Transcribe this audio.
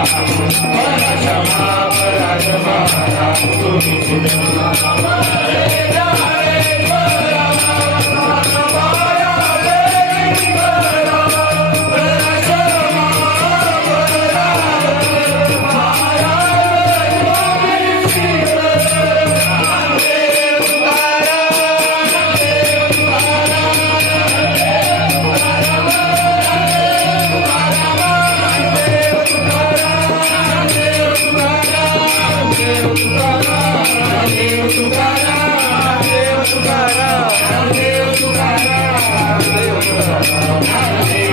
राज